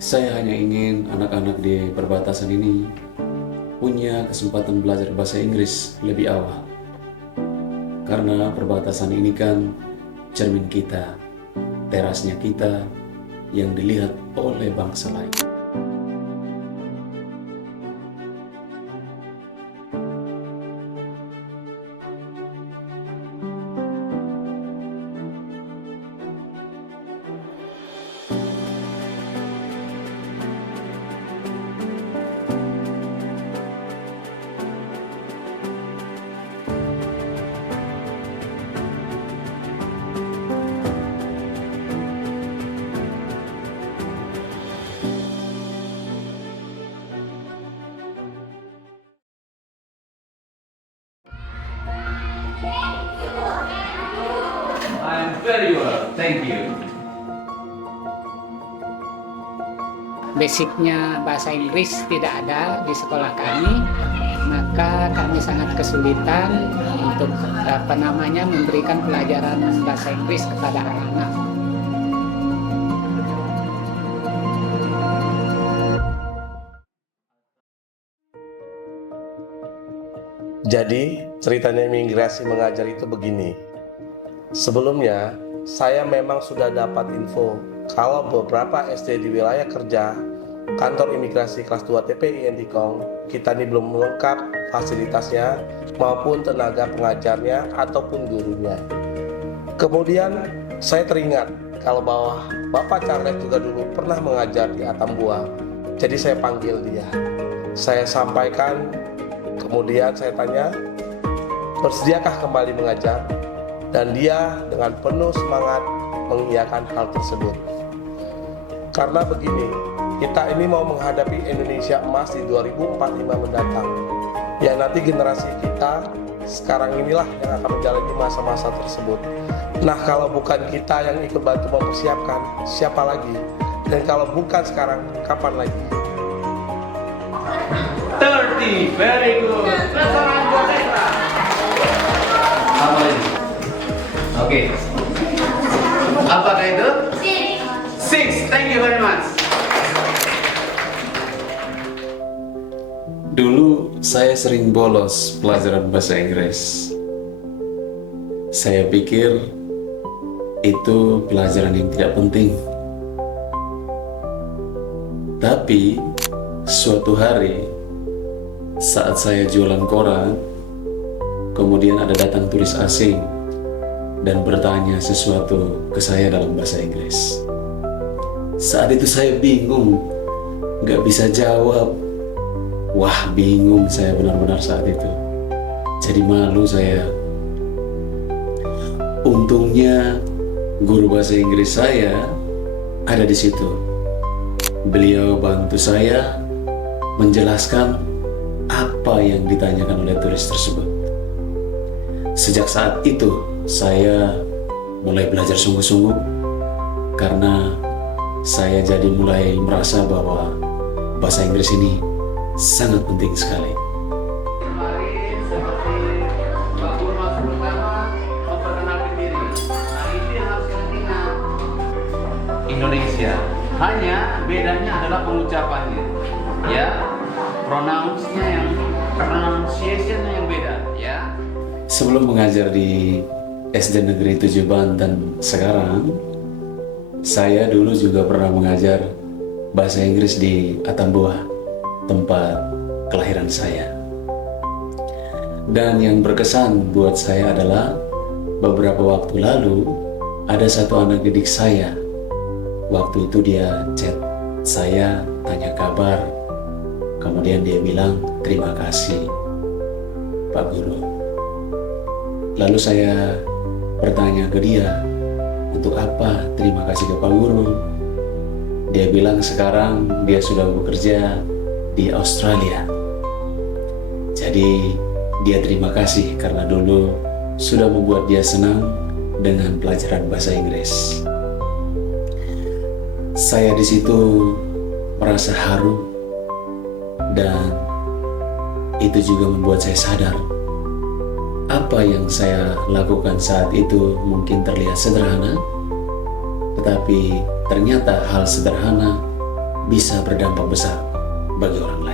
Saya hanya ingin anak-anak di perbatasan ini punya kesempatan belajar bahasa Inggris lebih awal. Karena perbatasan ini kan cermin kita, terasnya kita yang dilihat oleh bangsa lain. I'm very well, thank you. Basicnya bahasa Inggris tidak ada di sekolah kami, maka kami sangat kesulitan untuk memberikan pelajaran bahasa Inggris kepada anak-anak. Jadi, ceritanya imigrasi mengajar itu begini. Sebelumnya, saya memang sudah dapat info kalau beberapa SD di wilayah kerja kantor imigrasi kelas 2 TPI Endikong kita ini belum lengkap fasilitasnya maupun tenaga pengajarnya ataupun gurunya. Kemudian, saya teringat kalau bahwa Bapak Charles juga dulu pernah mengajar di Atambua. Jadi saya panggil dia. Saya sampaikan. Kemudian saya tanya, bersediakah kembali mengajar? Dan dia dengan penuh semangat mengiyakan hal tersebut. Karena begini, kita ini mau menghadapi Indonesia Emas di 2045 mendatang. Ya nanti generasi kita sekarang inilah yang akan menjalani masa-masa tersebut. Nah kalau bukan kita yang ikut bantu mempersiapkan, siapa lagi? Dan kalau bukan sekarang, kapan lagi? 30, very good. Restoran buat ekstra. Apa ini? Oke. Apakah itu? 6, thank you very much. Dulu saya sering bolos pelajaran bahasa Inggris. Saya pikir itu pelajaran yang tidak penting. Tapi suatu hari saat saya jualan koran, kemudian ada datang turis asing dan bertanya sesuatu ke saya dalam bahasa Inggris. Saat itu saya bingung, gak bisa jawab. Wah, bingung saya benar-benar saat itu. Jadi malu saya. Untungnya guru bahasa Inggris saya ada di situ. Beliau bantu saya menjelaskan apa yang ditanyakan oleh turis tersebut. Sejak saat itu saya mulai belajar sungguh-sungguh karena saya jadi mulai merasa bahwa bahasa Inggris ini sangat penting sekali. Kemarin seperti Pak Guru masuk pertama memperkenalkan diri. Nah itu yang harus kita ingat. Indonesia. Hanya bedanya adalah pengucapannya. Ya, pronounsnya yang pronunciation-nya yang beda, ya. Sebelum mengajar di SD Negeri 7 Banten sekarang, saya dulu juga pernah mengajar bahasa Inggris di Atambua, tempat kelahiran saya. Dan yang berkesan buat saya adalah beberapa waktu lalu ada satu anak didik saya. Waktu itu dia chat saya, tanya kabar. Kemudian dia bilang, terima kasih Pak Guru. Lalu saya bertanya ke dia, untuk apa terima kasih ke Pak Guru? Dia bilang sekarang dia sudah bekerja di Australia. Jadi dia terima kasih karena dulu sudah membuat dia senang dengan pelajaran bahasa Inggris. Saya di situ merasa haru dan itu juga membuat saya sadar apa yang saya lakukan saat itu mungkin terlihat sederhana, tetapi ternyata hal sederhana bisa berdampak besar bagi orang lain.